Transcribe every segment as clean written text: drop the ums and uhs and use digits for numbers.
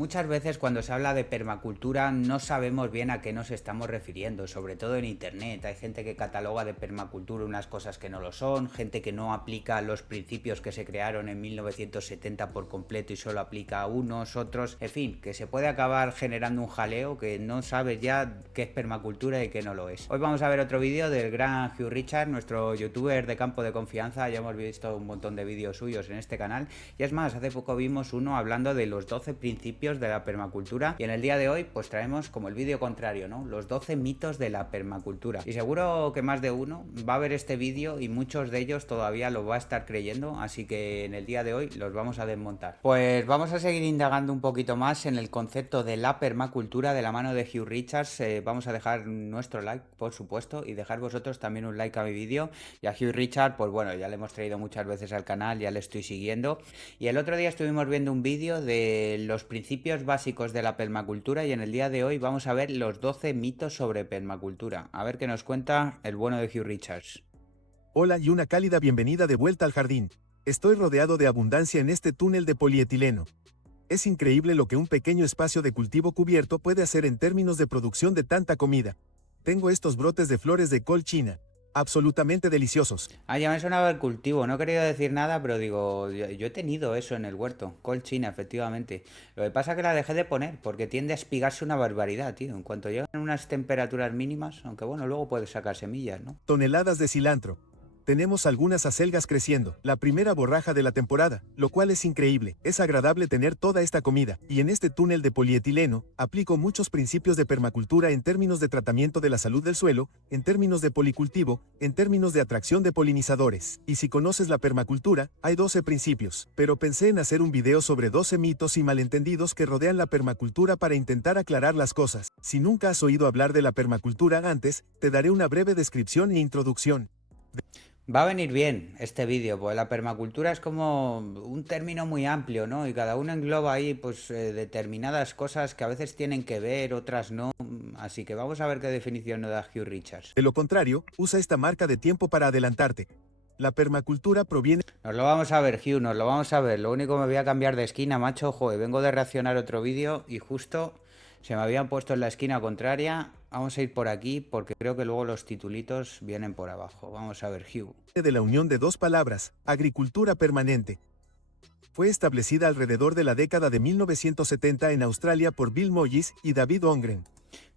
Muchas veces cuando se habla de permacultura no sabemos bien a qué nos estamos refiriendo, sobre todo en internet. Hay gente que cataloga de permacultura unas cosas que no lo son, gente que no aplica los principios que se crearon en 1970 por completo y solo aplica a unos, otros, en fin, que se puede acabar generando un jaleo que no sabes ya qué es permacultura y qué no lo es. Hoy vamos a ver otro vídeo del gran Hugh Richard, nuestro youtuber de campo de confianza. Ya hemos visto un montón de vídeos suyos en este canal y es más, hace poco vimos uno hablando de los 12 principios de la permacultura y en el día de hoy pues traemos como el vídeo contrario, ¿no? Los 12 mitos de la permacultura. Y seguro que más de uno va a ver este vídeo y muchos de ellos todavía lo va a estar creyendo, así que en el día de hoy los vamos a desmontar. Pues vamos a seguir indagando un poquito más en el concepto de la permacultura de la mano de Hugh Richards. Vamos a dejar nuestro like, por supuesto, y dejar vosotros también un like a mi vídeo. Y a Hugh Richards, pues bueno, ya le hemos traído muchas veces al canal, ya le estoy siguiendo. Y el otro día estuvimos viendo un vídeo de los principios básicos de la permacultura y en el día de hoy vamos a ver los 12 mitos sobre permacultura. A ver qué nos cuenta el bueno de Hugh Richards. Hola y una cálida bienvenida de vuelta al jardín. Estoy rodeado de abundancia en este túnel de polietileno. Es increíble lo que un pequeño espacio de cultivo cubierto puede hacer en términos de producción de tanta comida. Tengo estos brotes de flores de col china. Absolutamente deliciosos. Ya me sonaba el cultivo, no he querido decir nada, pero digo, yo he tenido eso en el huerto, col china, efectivamente. Lo que pasa es que la dejé de poner, porque tiende a espigarse una barbaridad, tío. En cuanto llegan unas temperaturas mínimas, aunque bueno, luego puedes sacar semillas, ¿no? Toneladas de cilantro. Tenemos algunas acelgas creciendo, la primera borraja de la temporada, lo cual es increíble. Es agradable tener toda esta comida, y en este túnel de polietileno, aplico muchos principios de permacultura en términos de tratamiento de la salud del suelo, en términos de policultivo, en términos de atracción de polinizadores. Y si conoces la permacultura, hay 12 principios, pero pensé en hacer un video sobre 12 mitos y malentendidos que rodean la permacultura para intentar aclarar las cosas. Si nunca has oído hablar de la permacultura antes, te daré una breve descripción e introducción. Va a venir bien este vídeo, pues la permacultura es como un término muy amplio, ¿no? Y cada uno engloba ahí pues determinadas cosas que a veces tienen que ver, otras no. Así que vamos a ver qué definición nos da Hugh Richards. De lo contrario, usa esta marca de tiempo para adelantarte. La permacultura proviene... Nos lo vamos a ver, Hugh, nos lo vamos a ver. Lo único me voy a cambiar de esquina, macho. Joder, vengo de reaccionar a otro vídeo y justo se me habían puesto en la esquina contraria. Vamos a ir por aquí porque creo que luego los titulitos vienen por abajo. Vamos a ver, Hugh. De la unión de dos palabras, agricultura permanente. Fue establecida alrededor de la década de 1970 en Australia por Bill Moyes y David Ongren.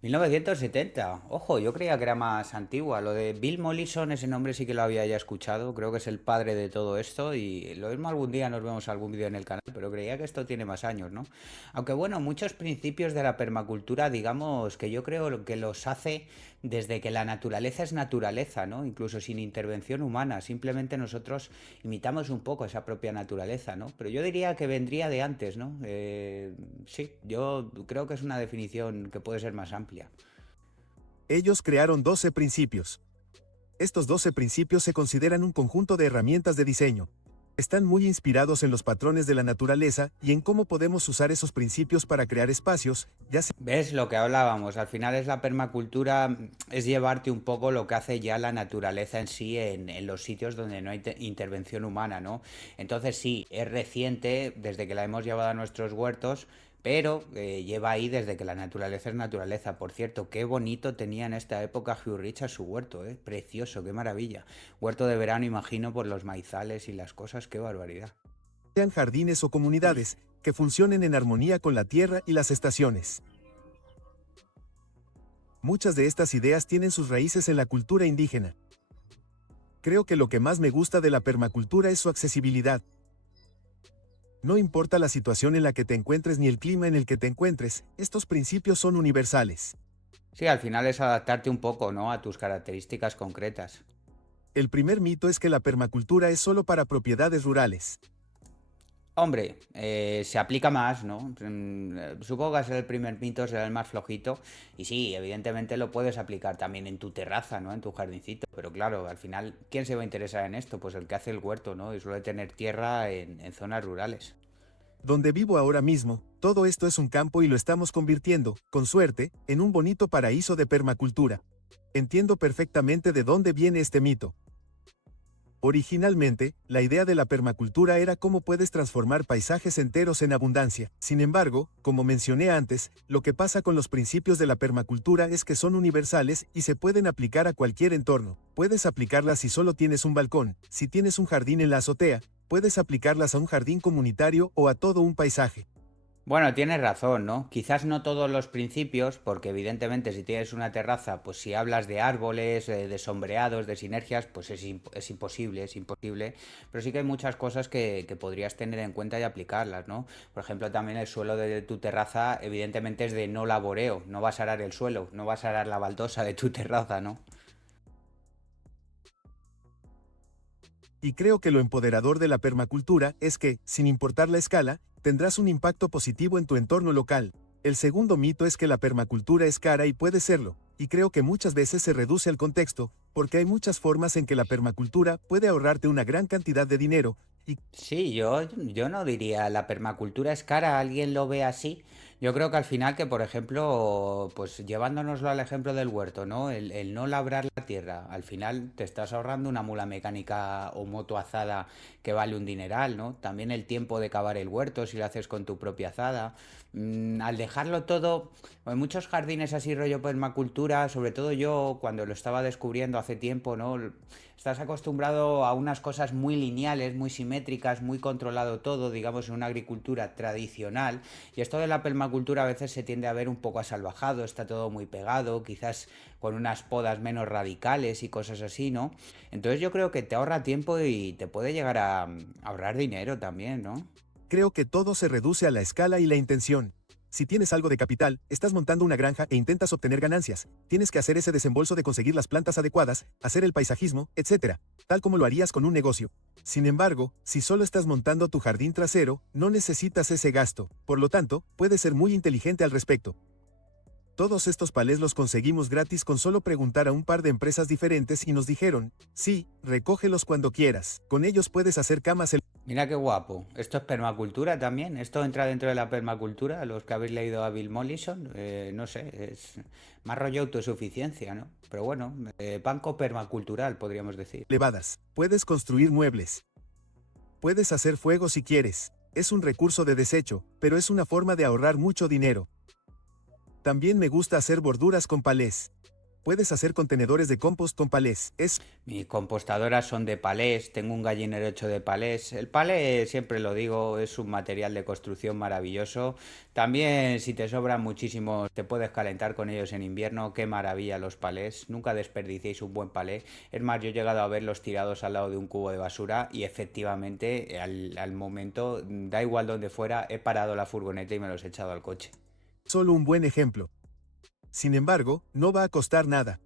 1970, ojo, yo creía que era más antigua. Lo de Bill Mollison, ese nombre sí que lo había ya escuchado, creo que es el padre de todo esto y lo mismo algún día nos vemos algún vídeo en el canal, pero creía que esto tiene más años, ¿no? Aunque bueno, muchos principios de la permacultura, digamos que yo creo que los hace desde que la naturaleza es naturaleza, ¿no? Incluso sin intervención humana, simplemente nosotros imitamos un poco esa propia naturaleza, ¿no? Pero yo diría que vendría de antes, ¿no? Sí, yo creo que es una definición que puede ser más amplia. Ellos crearon 12 principios. Estos 12 principios se consideran un conjunto de herramientas de diseño. Están muy inspirados en los patrones de la naturaleza y en cómo podemos usar esos principios para crear espacios, ya sea... ¿Ves lo que hablábamos? Al final es la permacultura, es llevarte un poco lo que hace ya la naturaleza en sí en los sitios donde no hay intervención humana, ¿no? Entonces sí, es reciente desde que la hemos llevado a nuestros huertos, pero lleva ahí desde que la naturaleza es naturaleza. Por cierto, qué bonito tenía en esta época Hugh Richards su huerto, ¿eh? Precioso, qué maravilla. Huerto de verano, imagino, por los maizales y las cosas, qué barbaridad. Sean jardines o comunidades que funcionen en armonía con la tierra y las estaciones. Muchas de estas ideas tienen sus raíces en la cultura indígena. Creo que lo que más me gusta de la permacultura es su accesibilidad. No importa la situación en la que te encuentres ni el clima en el que te encuentres, estos principios son universales. Sí, al final es adaptarte un poco, ¿no? A tus características concretas. El primer mito es que la permacultura es solo para propiedades rurales. Hombre, se aplica más, ¿no? Supongo que va a ser el primer mito, será el más flojito. Y sí, evidentemente lo puedes aplicar también en tu terraza, ¿no? En tu jardincito. Pero claro, al final, ¿quién se va a interesar en esto? Pues el que hace el huerto, ¿no? Y suele tener tierra en zonas rurales. Donde vivo ahora mismo, todo esto es un campo y lo estamos convirtiendo, con suerte, en un bonito paraíso de permacultura. Entiendo perfectamente de dónde viene este mito. Originalmente, la idea de la permacultura era cómo puedes transformar paisajes enteros en abundancia. Sin embargo, como mencioné antes, lo que pasa con los principios de la permacultura es que son universales y se pueden aplicar a cualquier entorno. Puedes aplicarlas si solo tienes un balcón, si tienes un jardín en la azotea, puedes aplicarlas a un jardín comunitario o a todo un paisaje. Bueno, tienes razón, ¿no? Quizás no todos los principios, porque evidentemente si tienes una terraza, pues si hablas de árboles, de sombreados, de sinergias, pues es imposible, es imposible. Pero sí que hay muchas cosas que podrías tener en cuenta y aplicarlas, ¿no? Por ejemplo, también el suelo de tu terraza, evidentemente es de no laboreo, no vas a arar el suelo, no vas a arar la baldosa de tu terraza, ¿no? Y creo que lo empoderador de la permacultura es que, sin importar la escala, tendrás un impacto positivo en tu entorno local. El segundo mito es que la permacultura es cara y puede serlo, y creo que muchas veces se reduce al contexto, porque hay muchas formas en que la permacultura puede ahorrarte una gran cantidad de dinero, y Sí, yo no diría la permacultura es cara, alguien lo ve así. Yo creo que al final que, por ejemplo, pues llevándonoslo al ejemplo del huerto, ¿no? El no labrar la tierra, al final te estás ahorrando una mula mecánica o moto azada que vale un dineral, ¿no? También el tiempo de cavar el huerto si lo haces con tu propia azada. Al dejarlo todo, hay muchos jardines así rollo permacultura, sobre todo yo cuando lo estaba descubriendo hace tiempo, ¿no? Estás acostumbrado a unas cosas muy lineales, muy simétricas, muy controlado todo, digamos, en una agricultura tradicional. Y esto de la permacultura a veces se tiende a ver un poco asalvajado, está todo muy pegado, quizás con unas podas menos radicales y cosas así, ¿no? Entonces yo creo que te ahorra tiempo y te puede llegar a ahorrar dinero también, ¿no? creo que todo se reduce a la escala y la intención. Si tienes algo de capital, estás montando una granja e intentas obtener ganancias, tienes que hacer ese desembolso de conseguir las plantas adecuadas, hacer el paisajismo, etc., tal como lo harías con un negocio. Sin embargo, si solo estás montando tu jardín trasero, no necesitas ese gasto, por lo tanto, puedes ser muy inteligente al respecto. Todos estos palés los conseguimos gratis con solo preguntar a un par de empresas diferentes y nos dijeron, sí, recógelos cuando quieras, con ellos puedes hacer camas. Mira qué guapo. Esto es permacultura también. Esto entra dentro de la permacultura. Los que habéis leído a Bill Mollison, no sé, es más rollo autosuficiencia, ¿no? Pero bueno, banco permacultural, podríamos decir. Elevadas, puedes construir muebles, puedes hacer fuego si quieres, es un recurso de desecho, pero es una forma de ahorrar mucho dinero. También me gusta hacer borduras con palés. Puedes hacer contenedores de compost con palés. Mis compostadoras son de palés, tengo un gallinero hecho de palés. El palé, siempre lo digo, es un material de construcción maravilloso. También, si te sobran muchísimos, te puedes calentar con ellos en invierno. Qué maravilla los palés. Nunca desperdiciéis un buen palé. Es más, yo he llegado a verlos tirados al lado de un cubo de basura y efectivamente, al momento, da igual donde fuera, he parado la furgoneta y me los he echado al coche. Solo un buen ejemplo. Sin embargo, no va a costar nada.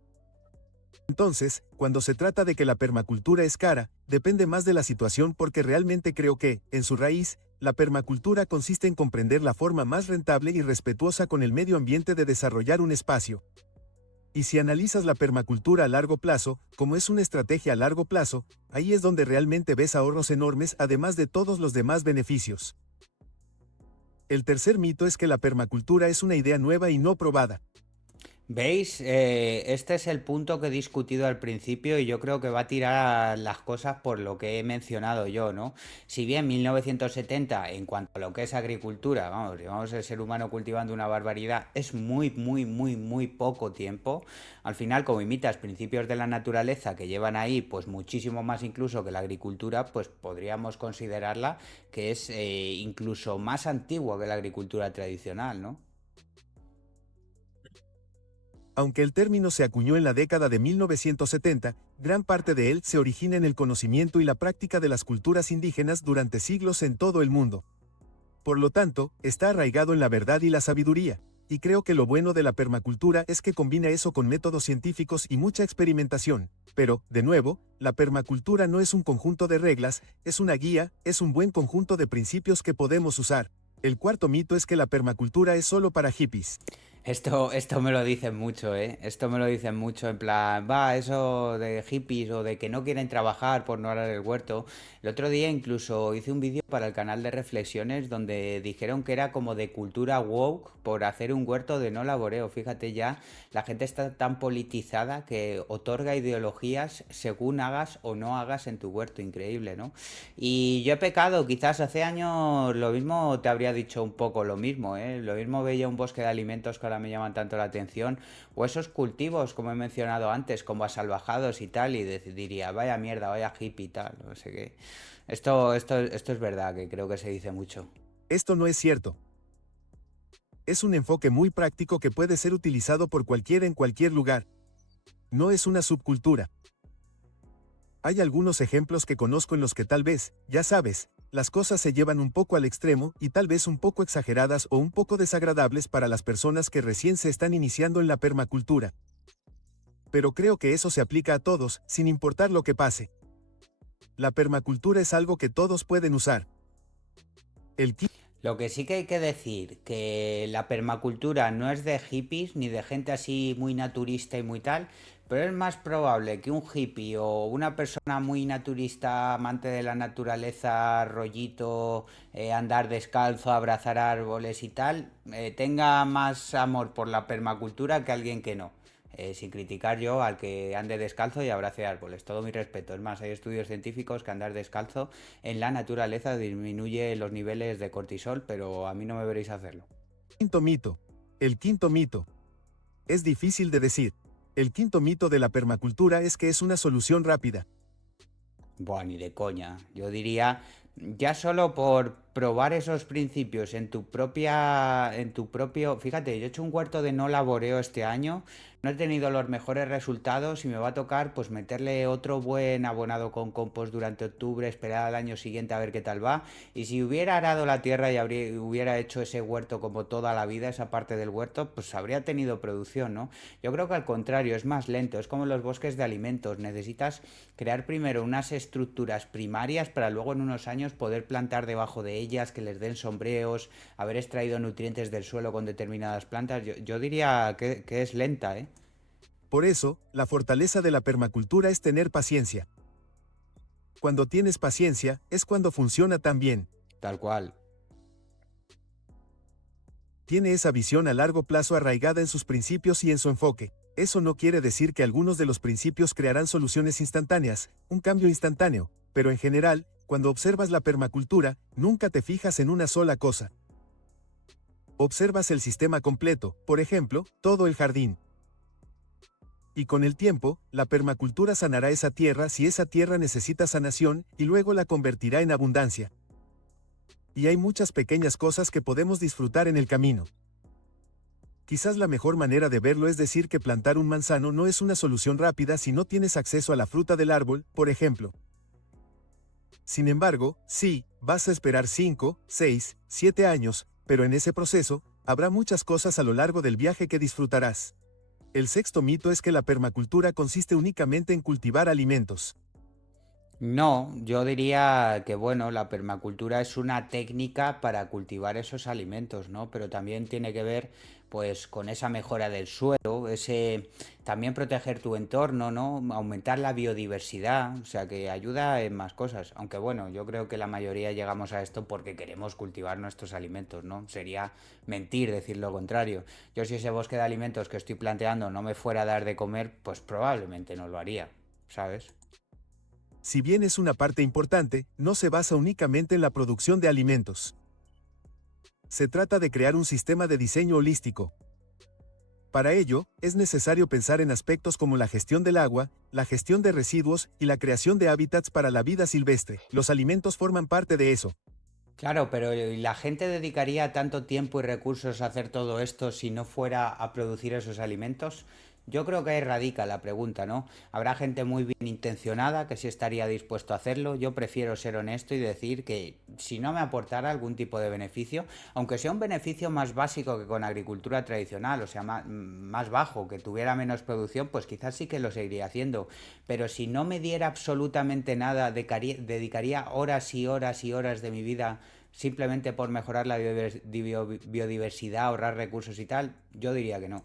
Entonces, cuando se trata de que la permacultura es cara, depende más de la situación porque realmente creo que, en su raíz, la permacultura consiste en comprender la forma más rentable y respetuosa con el medio ambiente de desarrollar un espacio. Y si analizas la permacultura a largo plazo, como es una estrategia a largo plazo, ahí es donde realmente ves ahorros enormes además de todos los demás beneficios. El tercer mito es que la permacultura es una idea nueva y no probada. ¿Veis? Este es el punto que he discutido al principio y yo creo que va a tirar las cosas por lo que he mencionado yo, ¿no? Si bien 1970, en cuanto a lo que es agricultura, vamos, llevamos el ser humano cultivando una barbaridad, es muy, muy, muy, muy poco tiempo. Al final, como imitas principios de la naturaleza que llevan ahí, pues muchísimo más incluso que la agricultura, pues podríamos considerarla que es incluso más antigua que la agricultura tradicional, ¿no? Aunque el término se acuñó en la década de 1970, gran parte de él se origina en el conocimiento y la práctica de las culturas indígenas durante siglos en todo el mundo. Por lo tanto, está arraigado en la verdad y la sabiduría, y creo que lo bueno de la permacultura es que combina eso con métodos científicos y mucha experimentación, pero, de nuevo, la permacultura no es un conjunto de reglas, es una guía, es un buen conjunto de principios que podemos usar. El cuarto mito es que la permacultura es solo para hippies. Esto me lo dicen mucho, ¿eh? Esto me lo dicen mucho, en plan, va, eso de hippies o de que no quieren trabajar por no arar el huerto. El otro día incluso hice un vídeo para el canal de reflexiones donde dijeron que era como de cultura woke por hacer un huerto de no laboreo. Fíjate ya, la gente está tan politizada que otorga ideologías según hagas o no hagas en tu huerto, increíble, ¿no? Y yo he pecado, quizás hace años lo mismo te habría dicho un poco lo mismo, ¿eh? Lo mismo veía un bosque de alimentos que ahora me llaman tanto la atención, o esos cultivos, como he mencionado antes, como asalvajados y tal, y diría, vaya mierda, vaya hippie y tal, no sé qué. Esto es verdad, que creo que se dice mucho. Esto no es cierto. Es un enfoque muy práctico que puede ser utilizado por cualquiera en cualquier lugar. No es una subcultura. Hay algunos ejemplos que conozco en los que tal vez, ya sabes, las cosas se llevan un poco al extremo y tal vez un poco exageradas o un poco desagradables para las personas que recién se están iniciando en la permacultura. Pero creo que eso se aplica a todos, sin importar lo que pase. La permacultura es algo que todos pueden usar. El Lo que sí que hay que decir, que la permacultura no es de hippies ni de gente así muy naturista y muy tal, pero es más probable que un hippie o una persona muy naturista, amante de la naturaleza, rollito, andar descalzo, abrazar árboles y tal, tenga más amor por la permacultura que alguien que no. Sin criticar yo al que ande descalzo y abrace árboles. Todo mi respeto. Es más, hay estudios científicos que andar descalzo en la naturaleza disminuye los niveles de cortisol, pero a mí no me veréis hacerlo. quinto mito. El quinto mito. Es difícil de decir. El quinto mito de la permacultura es que es una solución rápida. Buah, ni de coña. Yo diría, ya solo por probar esos principios en tu propio, fíjate, yo he hecho un huerto de no laboreo este año, no he tenido los mejores resultados y me va a tocar pues meterle otro buen abonado con compost durante octubre, esperar al año siguiente a ver qué tal va. Y si hubiera arado la tierra y hubiera hecho ese huerto como toda la vida, esa parte del huerto, pues habría tenido producción, ¿no? Yo creo que al contrario, es más lento, es como los bosques de alimentos, necesitas crear primero unas estructuras primarias para luego en unos años poder plantar debajo de ellas, que les den sombreos, haber extraído nutrientes del suelo con determinadas plantas. Yo diría que es lenta, ¿eh? Por eso, la fortaleza de la permacultura es tener paciencia. Cuando tienes paciencia, es cuando funciona tan bien. Tal cual. Tiene esa visión a largo plazo arraigada en sus principios y en su enfoque. Eso no quiere decir que algunos de los principios crearán soluciones instantáneas, un cambio instantáneo, pero en general, cuando observas la permacultura, nunca te fijas en una sola cosa. Observas el sistema completo, por ejemplo, todo el jardín. Y con el tiempo, la permacultura sanará esa tierra si esa tierra necesita sanación, y luego la convertirá en abundancia. Y hay muchas pequeñas cosas que podemos disfrutar en el camino. Quizás la mejor manera de verlo es decir que plantar un manzano no es una solución rápida si no tienes acceso a la fruta del árbol, por ejemplo. Sin embargo, sí, vas a esperar 5, 6, 7 años, pero en ese proceso, habrá muchas cosas a lo largo del viaje que disfrutarás. El sexto mito es que la permacultura consiste únicamente en cultivar alimentos. No, yo diría que bueno, la permacultura es una técnica para cultivar esos alimentos, ¿no? Pero también tiene que ver pues con esa mejora del suelo, ese también proteger tu entorno, ¿no? Aumentar la biodiversidad, o sea que ayuda en más cosas. Aunque bueno, yo creo que la mayoría llegamos a esto porque queremos cultivar nuestros alimentos, ¿no? Sería mentir decir lo contrario. Yo si ese bosque de alimentos que estoy planteando no me fuera a dar de comer, pues probablemente no lo haría, ¿sabes? Si bien es una parte importante, no se basa únicamente en la producción de alimentos. Se trata de crear un sistema de diseño holístico. Para ello, es necesario pensar en aspectos como la gestión del agua, la gestión de residuos y la creación de hábitats para la vida silvestre. Los alimentos forman parte de eso. Claro, pero ¿y la gente dedicaría tanto tiempo y recursos a hacer todo esto si no fuera a producir esos alimentos? Yo creo que ahí radica la pregunta, ¿no? Habrá gente muy bien intencionada que sí estaría dispuesto a hacerlo. Yo prefiero ser honesto y decir que si no me aportara algún tipo de beneficio, aunque sea un beneficio más básico que con agricultura tradicional, o sea, más bajo, que tuviera menos producción, pues quizás sí que lo seguiría haciendo. Pero si no me diera absolutamente nada, dedicaría horas y horas y horas de mi vida simplemente por mejorar la biodiversidad, ahorrar recursos y tal, yo diría que no.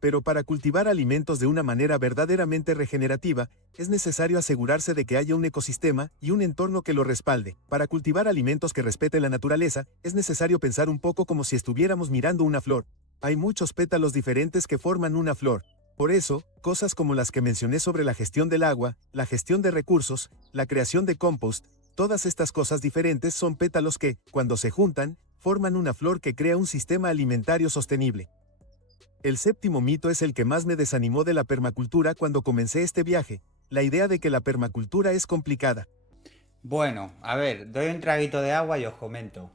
Pero para cultivar alimentos de una manera verdaderamente regenerativa, es necesario asegurarse de que haya un ecosistema y un entorno que lo respalde. Para cultivar alimentos que respeten la naturaleza, es necesario pensar un poco como si estuviéramos mirando una flor. Hay muchos pétalos diferentes que forman una flor. Por eso, cosas como las que mencioné sobre la gestión del agua, la gestión de recursos, la creación de compost, todas estas cosas diferentes son pétalos que, cuando se juntan, forman una flor que crea un sistema alimentario sostenible. El séptimo mito es el que más me desanimó de la permacultura cuando comencé este viaje, la idea de que la permacultura es complicada. Bueno, a ver, doy un traguito de agua y os comento.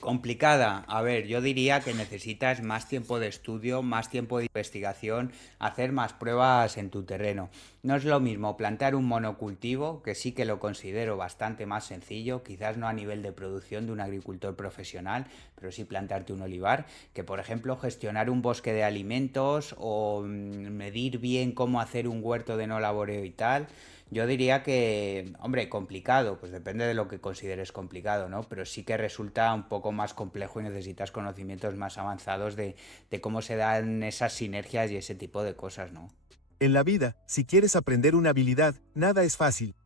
Complicada. A ver, yo diría que necesitas más tiempo de estudio, más tiempo de investigación, hacer más pruebas en tu terreno. No es lo mismo plantar un monocultivo, que sí que lo considero bastante más sencillo, quizás no a nivel de producción de un agricultor profesional, pero sí plantarte un olivar, que por ejemplo gestionar un bosque de alimentos o medir bien cómo hacer un huerto de no laboreo y tal. Yo diría que, hombre, complicado, pues depende de lo que consideres complicado, ¿no? Pero sí que resulta un poco más complejo y necesitas conocimientos más avanzados de cómo se dan esas sinergias y ese tipo de cosas, ¿no? En la vida, si quieres aprender una habilidad, nada es fácil.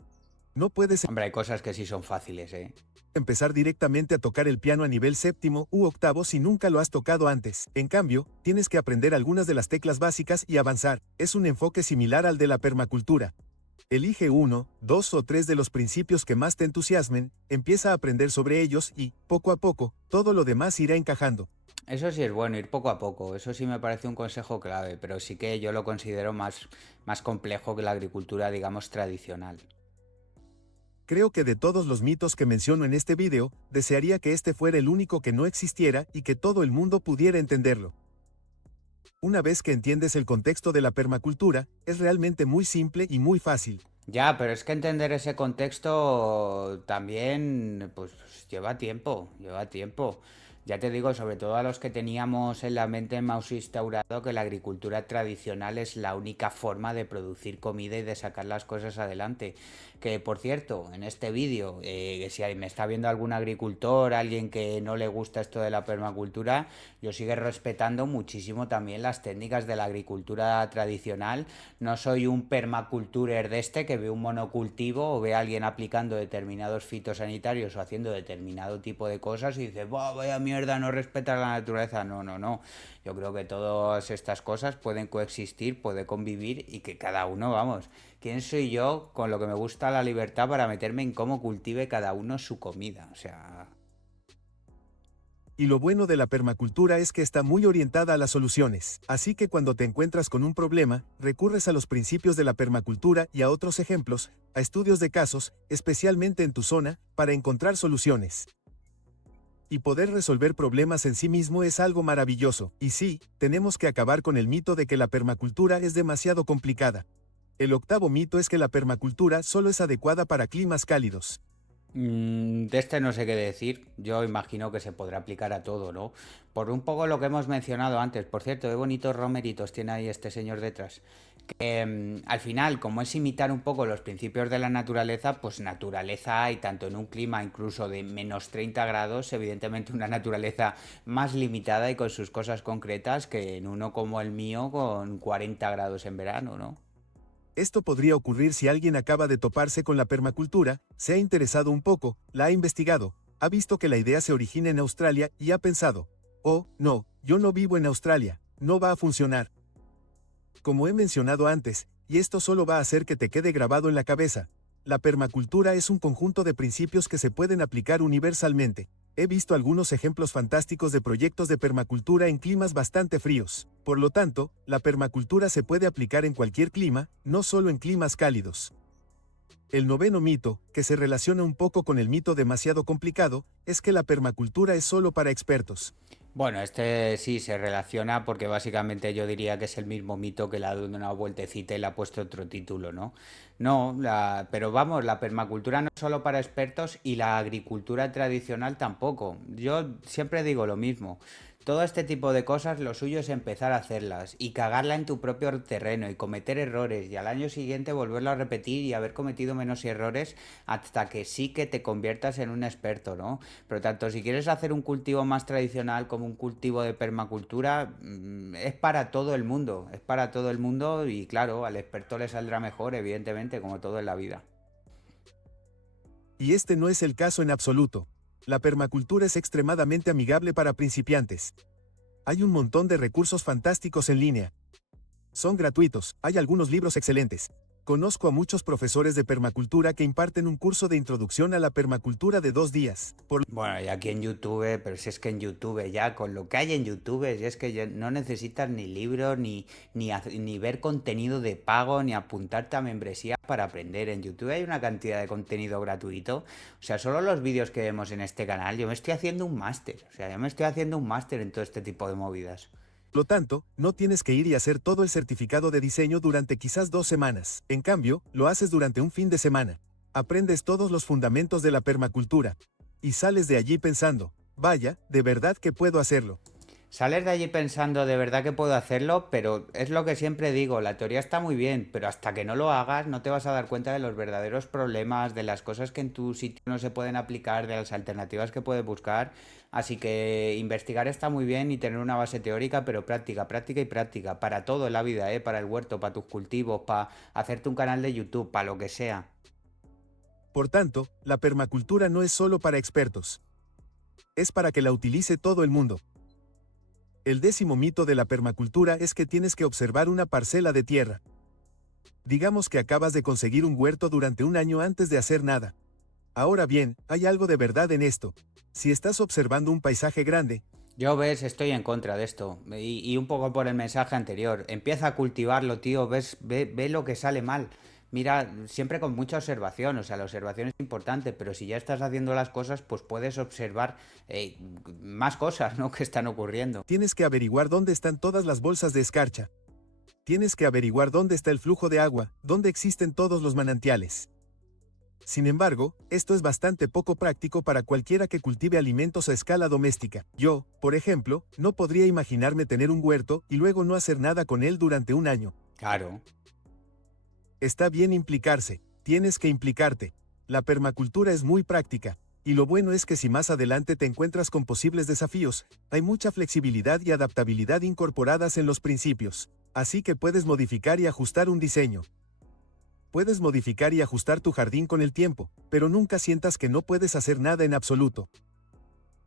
No puedes Hombre, hay cosas que sí son fáciles, ¿eh? empezar directamente a tocar el piano a nivel séptimo u octavo si nunca lo has tocado antes. En cambio, tienes que aprender algunas de las teclas básicas y avanzar. Es un enfoque similar al de la permacultura. Elige uno, dos o tres de los principios que más te entusiasmen, empieza a aprender sobre ellos y, poco a poco, todo lo demás irá encajando. Eso sí es bueno, ir poco a poco. Eso sí me parece un consejo clave, pero sí que yo lo considero más complejo que la agricultura, digamos, tradicional. Creo que de todos los mitos que menciono en este video, desearía que este fuera el único que no existiera y que todo el mundo pudiera entenderlo. Una vez que entiendes el contexto de la permacultura, es realmente muy simple y muy fácil. Ya, pero es que entender ese contexto también, pues lleva tiempo, lleva tiempo. Ya te digo, sobre todo a los que teníamos en la mente más instaurado que la agricultura tradicional es la única forma de producir comida y de sacar las cosas adelante. Que por cierto, en este vídeo, si me está viendo algún agricultor, alguien que no le gusta esto de la permacultura, yo sigo respetando muchísimo también las técnicas de la agricultura tradicional. No soy un permaculturer de este que ve un monocultivo o ve a alguien aplicando determinados fitosanitarios o haciendo determinado tipo de cosas y dice, vaya mierda, no respeta la naturaleza. No, no, no. Yo creo que todas estas cosas pueden coexistir, puede convivir y que cada uno, vamos, ¿quién soy yo con lo que me gusta la libertad para meterme en cómo cultive cada uno su comida? O sea, Y lo bueno de la permacultura es que está muy orientada a las soluciones. Así que cuando te encuentras con un problema, recurres a los principios de la permacultura y a otros ejemplos, a estudios de casos, especialmente en tu zona, para encontrar soluciones. Y poder resolver problemas en sí mismo es algo maravilloso. Y sí, tenemos que acabar con el mito de que la permacultura es demasiado complicada. El octavo mito es que la permacultura solo es adecuada para climas cálidos. de este no sé qué decir. Yo imagino que se podrá aplicar a todo, ¿no? Por un poco lo que hemos mencionado antes. Por cierto, qué bonitos romeritos tiene ahí este señor detrás. Que al final, como es imitar un poco los principios de la naturaleza, pues naturaleza hay tanto en un clima incluso de menos 30 grados, evidentemente una naturaleza más limitada y con sus cosas concretas que en uno como el mío con 40 grados en verano, ¿no? Esto podría ocurrir si alguien acaba de toparse con la permacultura, se ha interesado un poco, la ha investigado, ha visto que la idea se origina en Australia y ha pensado, oh, no, yo no vivo en Australia, no va a funcionar. Como he mencionado antes, y esto solo va a hacer que te quede grabado en la cabeza, la permacultura es un conjunto de principios que se pueden aplicar universalmente. He visto algunos ejemplos fantásticos de proyectos de permacultura en climas bastante fríos. Por lo tanto, la permacultura se puede aplicar en cualquier clima, no solo en climas cálidos. El noveno mito, que se relaciona un poco con el mito demasiado complicado, es que la permacultura es solo para expertos. Bueno, este sí se relaciona porque básicamente yo diría que es el mismo mito que le ha dado una vueltecita y le ha puesto otro título, ¿no? No, pero vamos, la permacultura no es solo para expertos y la agricultura tradicional tampoco. Yo siempre digo lo mismo. Todo este tipo de cosas, lo suyo es empezar a hacerlas y cagarla en tu propio terreno y cometer errores y al año siguiente volverlo a repetir y haber cometido menos errores hasta que sí que te conviertas en un experto, ¿no? Pero tanto si quieres hacer un cultivo más tradicional como un cultivo de permacultura, es para todo el mundo, es para todo el mundo y claro, al experto le saldrá mejor, evidentemente, como todo en la vida. Y este no es el caso en absoluto. La permacultura es extremadamente amigable para principiantes. Hay un montón de recursos fantásticos en línea. Son gratuitos, hay algunos libros excelentes. Conozco a muchos profesores de permacultura que imparten un curso de introducción a la permacultura de 2 días. Bueno, y aquí en YouTube, pero si es que en YouTube ya, con lo que hay en YouTube, si es que ya no necesitas ni libros, ni ver contenido de pago, ni apuntarte a membresía para aprender. En YouTube hay una cantidad de contenido gratuito. O sea, solo los vídeos que vemos en este canal, yo me estoy haciendo un máster. O sea, yo me estoy haciendo un máster en todo este tipo de movidas. Lo tanto, no tienes que ir y hacer todo el certificado de diseño durante quizás 2 semanas. En cambio, lo haces durante un fin de semana. Aprendes todos los fundamentos de la permacultura. Y sales de allí pensando, vaya, de verdad que puedo hacerlo. Sales de allí pensando de verdad que puedo hacerlo, pero es lo que siempre digo, la teoría está muy bien, pero hasta que no lo hagas no te vas a dar cuenta de los verdaderos problemas, de las cosas que en tu sitio no se pueden aplicar, de las alternativas que puedes buscar. Así que investigar está muy bien y tener una base teórica, pero práctica, práctica y práctica, para todo en la vida, ¿eh? Para el huerto, para tus cultivos, para hacerte un canal de YouTube, para lo que sea. Por tanto, la permacultura no es solo para expertos. Es para que la utilice todo el mundo. El 10º mito de la permacultura es que tienes que observar una parcela de tierra. Digamos que acabas de conseguir un huerto durante un año antes de hacer nada. Ahora bien, hay algo de verdad en esto. Si estás observando un paisaje grande, Yo ves, estoy en contra de esto. Y un poco por el mensaje anterior. Empieza a cultivarlo, tío. Ve lo que sale mal. Mira, siempre con mucha observación. O sea, la observación es importante, pero si ya estás haciendo las cosas, pues puedes observar eh, más cosas, ¿no? Que están ocurriendo. tienes que averiguar dónde están todas las bolsas de escarcha. Tienes que averiguar dónde está el flujo de agua, dónde existen todos los manantiales. Sin embargo, esto es bastante poco práctico para cualquiera que cultive alimentos a escala doméstica. Yo, por ejemplo, no podría imaginarme tener un huerto y luego no hacer nada con él durante un año. Claro. Está bien implicarse, tienes que implicarte. La permacultura es muy práctica, y lo bueno es que si más adelante te encuentras con posibles desafíos, hay mucha flexibilidad y adaptabilidad incorporadas en los principios. Así que puedes modificar y ajustar un diseño. Puedes modificar y ajustar tu jardín con el tiempo, pero nunca sientas que no puedes hacer nada en absoluto.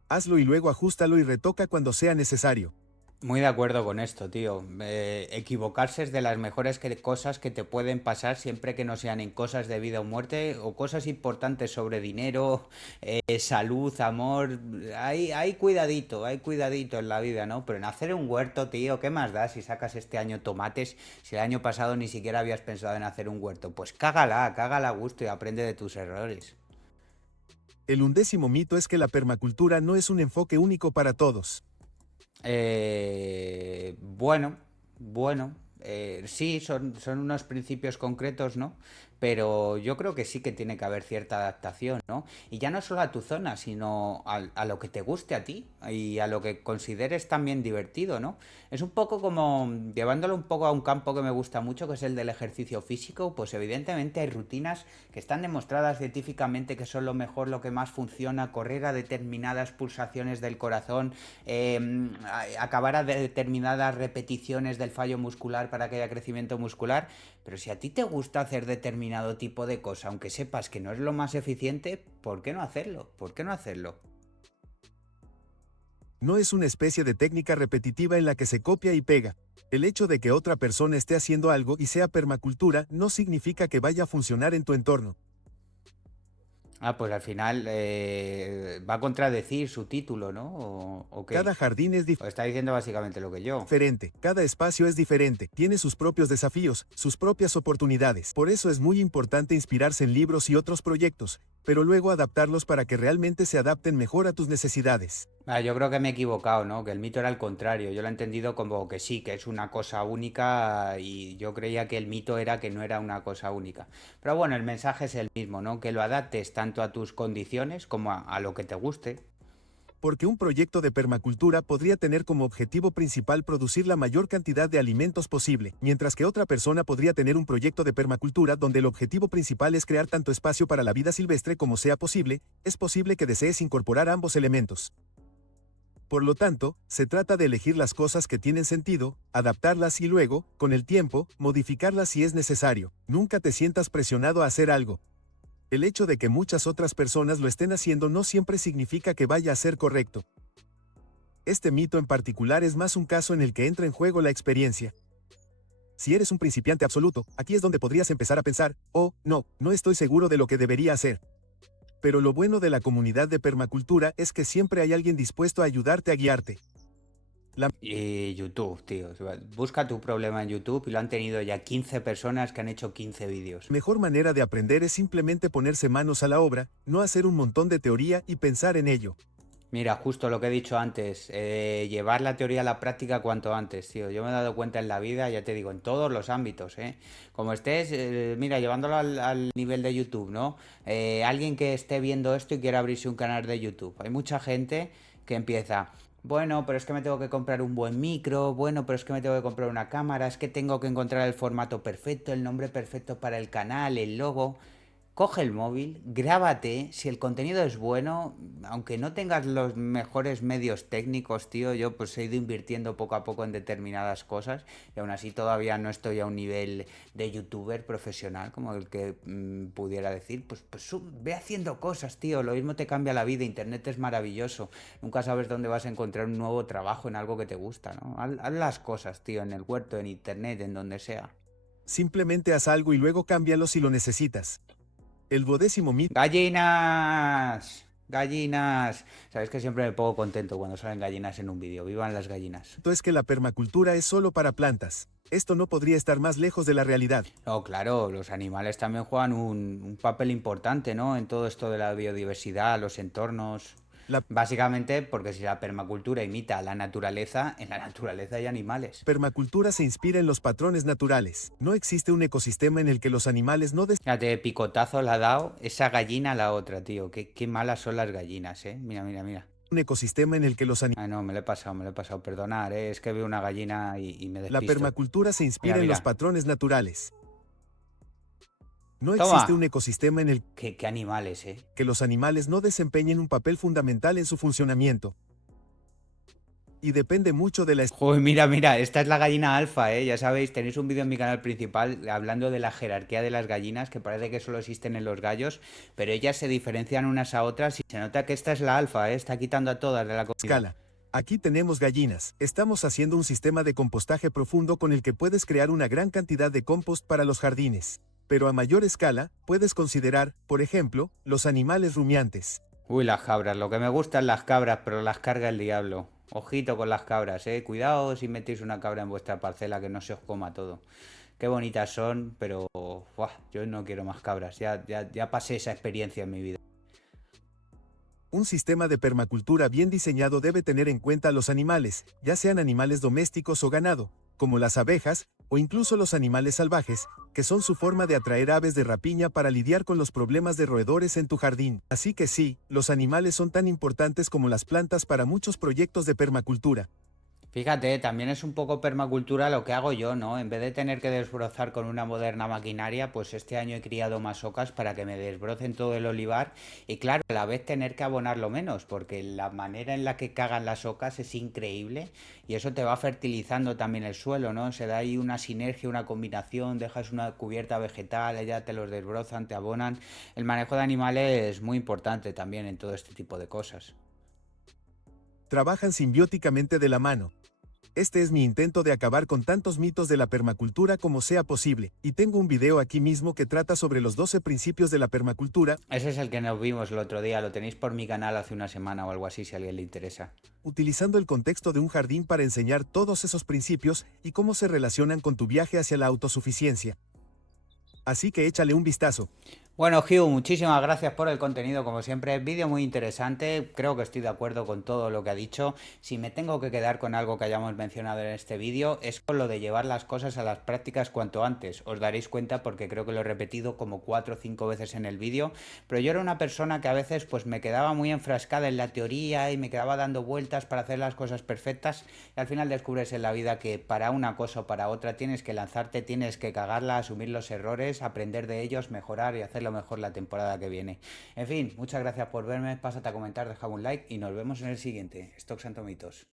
Hazlo y luego ajústalo y retoca cuando sea necesario. Muy de acuerdo con esto, tío. Equivocarse es de las mejores cosas que te pueden pasar siempre que no sean en cosas de vida o muerte o cosas importantes sobre dinero, salud, amor. Hay cuidadito en la vida, ¿no? Pero en hacer un huerto, tío, ¿qué más da si sacas este año tomates si el año pasado ni siquiera habías pensado en hacer un huerto? Pues cágala a gusto y aprende de tus errores. El 11º mito es que la permacultura no es un enfoque único para todos. Bueno, bueno, sí, son unos principios concretos, ¿no? Pero yo creo que sí que tiene que haber cierta adaptación, ¿no? Y ya no solo a tu zona, sino a lo que te guste a ti y a lo que consideres también divertido, ¿no? Es un poco como llevándolo un poco a un campo que me gusta mucho, que es el del ejercicio físico, pues evidentemente hay rutinas que están demostradas científicamente que son lo mejor, lo que más funciona, correr a determinadas pulsaciones del corazón, acabar a determinadas repeticiones del fallo muscular para que haya crecimiento muscular, pero si a ti te gusta hacer determinado tipo de cosa, aunque sepas que no es lo más eficiente, ¿por qué no hacerlo? ¿Por qué no hacerlo? No es una especie de técnica repetitiva en la que se copia y pega. El hecho de que otra persona esté haciendo algo y sea permacultura no significa que vaya a funcionar en tu entorno. Ah, pues al final va a contradecir su título, ¿no? ¿O Cada qué? jardín es O está diciendo básicamente lo que yo. diferente, cada espacio es diferente, tiene sus propios desafíos, sus propias oportunidades. Por eso es muy importante inspirarse en libros y otros proyectos, pero luego adaptarlos para que realmente se adapten mejor a tus necesidades. Ah, yo creo que me he equivocado, ¿no? Que el mito era el contrario. Yo lo he entendido como que sí, que es una cosa única y yo creía que el mito era que no era una cosa única. Pero bueno, el mensaje es el mismo, ¿no? Que lo adaptes tanto a tus condiciones como a lo que te guste. Porque un proyecto de permacultura podría tener como objetivo principal producir la mayor cantidad de alimentos posible, mientras que otra persona podría tener un proyecto de permacultura donde el objetivo principal es crear tanto espacio para la vida silvestre como sea posible. Es posible que desees incorporar ambos elementos. Por lo tanto, se trata de elegir las cosas que tienen sentido, adaptarlas y luego, con el tiempo, modificarlas si es necesario. Nunca te sientas presionado a hacer algo. El hecho de que muchas otras personas lo estén haciendo no siempre significa que vaya a ser correcto. Este mito en particular es más un caso en el que entra en juego la experiencia. Si eres un principiante absoluto, aquí es donde podrías empezar a pensar, oh, no estoy seguro de lo que debería hacer. Pero lo bueno de la comunidad de permacultura es que siempre hay alguien dispuesto a ayudarte a guiarte. Y YouTube, tío. Busca tu problema en YouTube y lo han tenido ya 15 personas que han hecho 15 vídeos. La mejor manera de aprender es simplemente ponerse manos a la obra, no hacer un montón de teoría y pensar en ello. Mira, justo lo que he dicho antes, llevar la teoría a la práctica cuanto antes, tío. Yo me he dado cuenta en la vida, ya te digo, en todos los ámbitos, ¿eh? Como estés, mira, llevándolo al nivel de YouTube, ¿no? Alguien que esté viendo esto y quiera abrirse un canal de YouTube. Hay mucha gente que empieza, bueno, pero es que me tengo que comprar un buen micro, bueno, pero es que me tengo que comprar una cámara, es que tengo que encontrar el formato perfecto, el nombre perfecto para el canal, el logo. Coge el móvil, grábate, si el contenido es bueno, aunque no tengas los mejores medios técnicos, tío, yo pues he ido invirtiendo poco a poco en determinadas cosas y aún así todavía no estoy a un nivel de youtuber profesional como el que pudiera decir, pues ve haciendo cosas, tío, lo mismo te cambia la vida, internet es maravilloso, nunca sabes dónde vas a encontrar un nuevo trabajo en algo que te gusta, ¿no? Haz las cosas, tío, en el huerto, en internet, en donde sea. Simplemente haz algo y luego cámbialo si lo necesitas. El 12º mito. ¡Gallinas! ¡Gallinas! Sabes que siempre me pongo contento cuando salen gallinas en un vídeo. ¡Vivan las gallinas! Es que la permacultura es solo para plantas. Esto no podría estar más lejos de la realidad. No, claro, los animales también juegan un papel importante, ¿no? En todo esto de la biodiversidad, los entornos. Básicamente porque si la permacultura imita a la naturaleza, en la naturaleza hay animales. Permacultura se inspira en los patrones naturales. No existe un ecosistema en el que los animales no Fíjate, picotazo le ha dado esa gallina a la otra, tío. Qué malas son las gallinas, ¿eh? Mira, mira, mira. Un ecosistema en el que los animales... Ah, no, me lo he pasado. Perdonar, ¿eh? Es que veo una gallina y me despisto. La permacultura se inspira Mira, en mira. los patrones naturales. No Toma. existe un ecosistema en el Qué animales, ¿eh? que los animales no desempeñen un papel fundamental en su funcionamiento. Y depende mucho de la... Joder, mira, esta es la gallina alfa, ¿eh? Ya sabéis, tenéis un vídeo en mi canal principal hablando de la jerarquía de las gallinas, que parece que solo existen en los gallos, pero ellas se diferencian unas a otras y se nota que esta es la alfa, ¿eh? Está quitando a todas de la comida. escala. Aquí tenemos gallinas. Estamos haciendo un sistema de compostaje profundo con el que puedes crear una gran cantidad de compost para los jardines. Pero a mayor escala, puedes considerar, por ejemplo, los animales rumiantes. Uy, las cabras, lo que me gustan las cabras, pero las carga el diablo. Ojito con las cabras, cuidado si metéis una cabra en vuestra parcela que no se os coma todo. Qué bonitas son, pero ¡buah! Yo no quiero más cabras, ya pasé esa experiencia en mi vida. Un sistema de permacultura bien diseñado debe tener en cuenta a los animales, ya sean animales domésticos o ganado, como las abejas, o incluso los animales salvajes, que son su forma de atraer aves de rapiña para lidiar con los problemas de roedores en tu jardín. Así que sí, los animales son tan importantes como las plantas para muchos proyectos de permacultura. Fíjate, también es un poco permacultura lo que hago yo, ¿no? En vez de tener que desbrozar con una moderna maquinaria, pues este año he criado más ocas para que me desbrocen todo el olivar y claro, a la vez tener que abonarlo menos, porque la manera en la que cagan las ocas es increíble y eso te va fertilizando también el suelo, ¿no? Se da ahí una sinergia, una combinación, dejas una cubierta vegetal, ya te los desbrozan, te abonan. El manejo de animales es muy importante también en todo este tipo de cosas. Trabajan simbióticamente de la mano. Este es mi intento de acabar con tantos mitos de la permacultura como sea posible, y tengo un video aquí mismo que trata sobre los 12 principios de la permacultura. Ese es el que nos vimos el otro día, lo tenéis por mi canal hace una semana o algo así si a alguien le interesa. Utilizando el contexto de un jardín para enseñar todos esos principios y cómo se relacionan con tu viaje hacia la autosuficiencia. Así que échale un vistazo. Bueno, Hugh, muchísimas gracias por el contenido, como siempre. Vídeo muy interesante. Creo que estoy de acuerdo con todo lo que ha dicho. Si me tengo que quedar con algo que hayamos mencionado en este vídeo, es con lo de llevar las cosas a las prácticas cuanto antes. Os daréis cuenta porque creo que lo he repetido como 4 o 5 veces en el vídeo. Pero yo era una persona que a veces pues me quedaba muy enfrascada en la teoría y me quedaba dando vueltas para hacer las cosas perfectas. Y al final descubres en la vida que para una cosa o para otra tienes que lanzarte, tienes que cagarla, asumir los errores, aprender de ellos, mejorar y hacerlo mejor la temporada que viene. En fin, muchas gracias por verme, pásate a comentar, deja un like y nos vemos en el siguiente. Stocks and Tomitos.